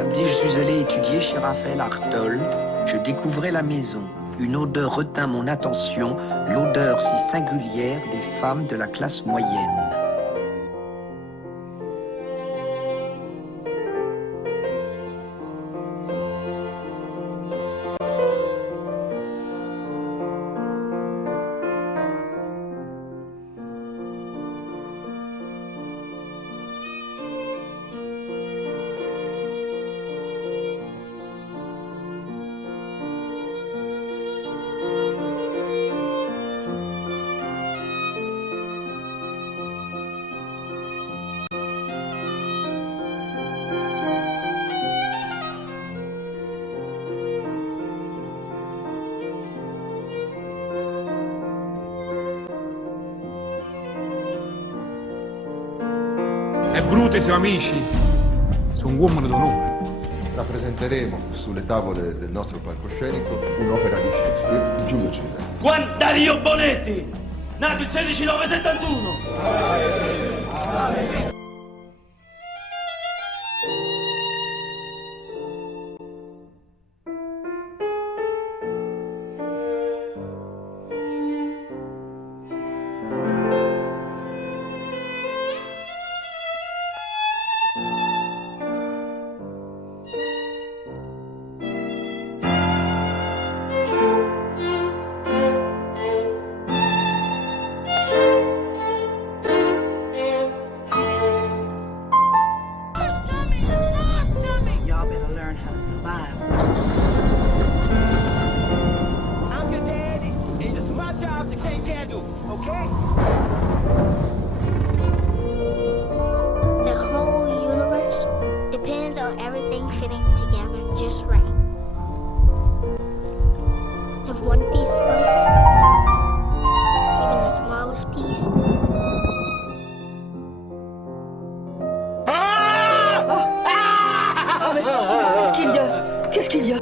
Samedi, je suis allé étudier chez Raphaël Artol. Je découvrais la maison. Une odeur retint mon attention, l'odeur si singulière des femmes de la classe moyenne. È brutto, siamo amici. Sono un uomo d'onore. Rappresenteremo sulle tavole del nostro palcoscenico un'opera di Shakespeare, il Giulio Cesare. Juan Dario Bonetti, nato il 16/9/71. Y'all better learn how to survive. I'm your daddy. It's just my job to take care of you, okay? The whole universe depends on everything fitting together just right. If one piece busts, even the smallest piece, Qu'est-ce qu'il y a? Qu'est-ce qu'il y a?